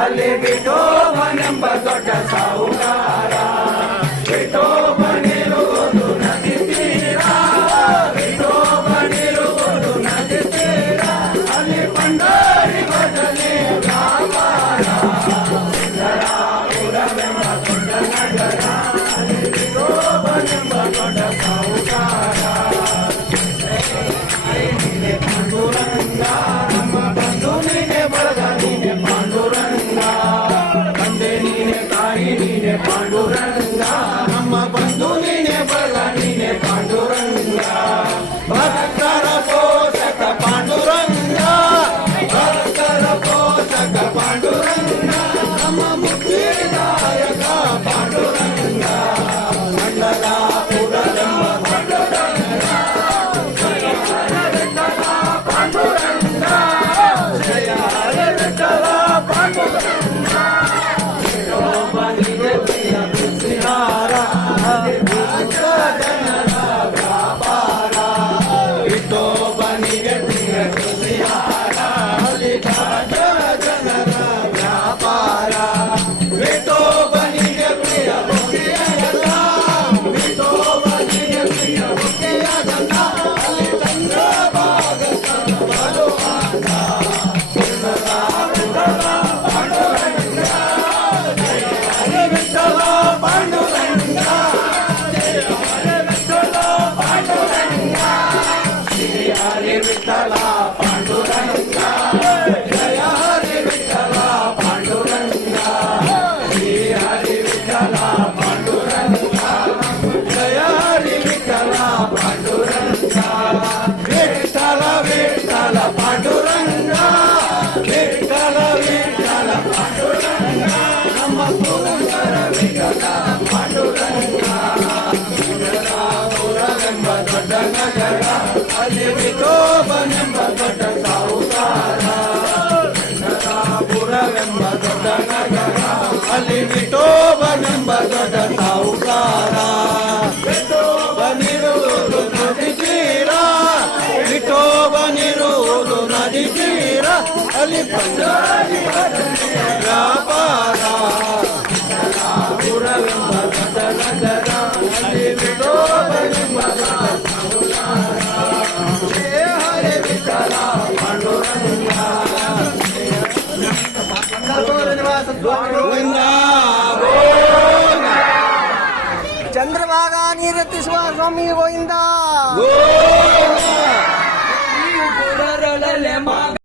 ಅಲ್ಲಿ ವಿಠೋಬನೆಂಬ ದೊಡ್ಡ ಸಾಹುಕಾರ ವಿಠೋಬನಿರುವುದು ನದಿ ತೀರ ವಿಠೋಬನಿರುವುದು ನದಿ ತೀರ ಅಲ್ಲಿ ಪಂಡರಿ ಭಜನೆ ವ್ಯಾಪಾರ ಸುಂದರಾಪುರವೆಂಬ ದೊಡ್ಡ ನಗರ ಅಲ್ಲಿ ವಿಠೋಬನೆಂಬ ದೊಡ್ಡ ಸಾಹುಕಾರ ಪಾಂಡುರಂಗ ನಮ್ಮ ಬಂಧು ನೀನೆ ಬಳಗ ನೀನೆ ಪಾಂಡುರಂಗ ತಂದೆ ನೀನೆ ತಾಯಿ ನೀನೆ ಪಾಂಡುರಂಗ ನಮ್ಮ ಬಂಧು ನೀನೆ ಬಳಗ ನೀನೆ ಪಾಂಡುರಂಗ ಭಕ್ತರ ಪೋಷಕ ಪಾಂಡುರಂಗ ಭಕ್ತರ ಪೋಷಕ ಪಾಂಡುರಂಗ ನಮ್ಮ ಮುಕ್ತಿದಾಯಕ ಪಾಂಡುರಂಗ ಮಂಡಲಾಪುರವೆಂಬ ಪಾಂಡುರಂಗ ಪಾಂಡುರಂಗ ಜಯ ವಿಠಲ ಪಾಂಡುರಂಗ ವಿಠೋಬನಿಗೆ ಪ್ರಿಯ ಬಿಸಿಹಾರ ಜನರ ವ್ಯಾಪಾರ ವಿಠೋಬನಿಗೆ ಪ್ರಿಯ ಬಿಸಿಹಾರ ಜನರ ವ್ಯಾಪಾರ ವಿಠೋಬನಿಗೆ ಪ್ರಿಯ ಮುಗಿಯಲ್ಲ ವಿಠೋಬನಿಗೆ ಪ್ರಿಯ ಮುಗಿಯಲ್ಲ ಅಲ್ಲಿ ಚಂದ್ರಭಾಗ ಬರುವಾಗ ಪಾಂಡುರಂಗ ಜಯ ವಿಠಲ ಪಾಂಡುರಂಗ ಜಯ ವಿಠಲ ಪಾಂಡುರಂಗ ಶ್ರೀ ಹರಿ ವಿಠಲ ಪಾಂಡುರಂಗ ಜಯ ಹರಿ ವಿಠಲ ಪಾಂಡುರಂಗ ಶ್ರೀ ಹರಿ ವಿಠಲ ಪಾಂಡುರಂಗ ಜಯ ಹರಿ ವಿಠಲ ಪಾಂಡುರಂಗ ವಿಠಲ ವಿಠಲ ಪಾಂಡುರಂಗ ವಿಠಲ ವಿಠಲ ಪಾಂಡುರಂಗ ನಮ್ಮ ಸುಂದರ ವಿಠಲ ಪಾಂಡುರಂಗ ಸುಂದರಾಪುರವೆಂಬ ದೊಡ್ಡ ನಗರ ಅಲ್ಲಿ ವಿಠೋಬನೆಂಬ ದೊಡ್ಡ ಸಾಹುಕಾರ ಸುಂದರಾಪುರವೆಂಬ ದೊಡ್ಡ ನಗರ ಅಲ್ಲಿ ವಿಠೋಬನೆಂಬ ದೊಡ್ಡ ಸಾಹುಕಾರ ವಿಠೋಬನಿರುವುದು ನದಿ ತೀರ ವಿಠೋಬನಿರುವುದು ನದಿ ತೀರ ಅಲ್ಲಿ ಪಂಡರಿ ಭಜನೆ ವ್ಯಾಪಾರ ಸುಂದರಾಪುರವೆಂಬ ದೊಡ್ಡ ನಗರ ಅಲ್ಲಿ ವಿಠೋಬನೆಂಬ ದೊಡ್ಡ ಸಾಹುಕಾರ ಜಯ ಹರಿ ವಿಠಲ ಪಾಂಡುರಂಗ ಚಂದ್ರಭಾಗ ನೀರೆತ್ತಿಸುವ ಸ್ವಾಮಿ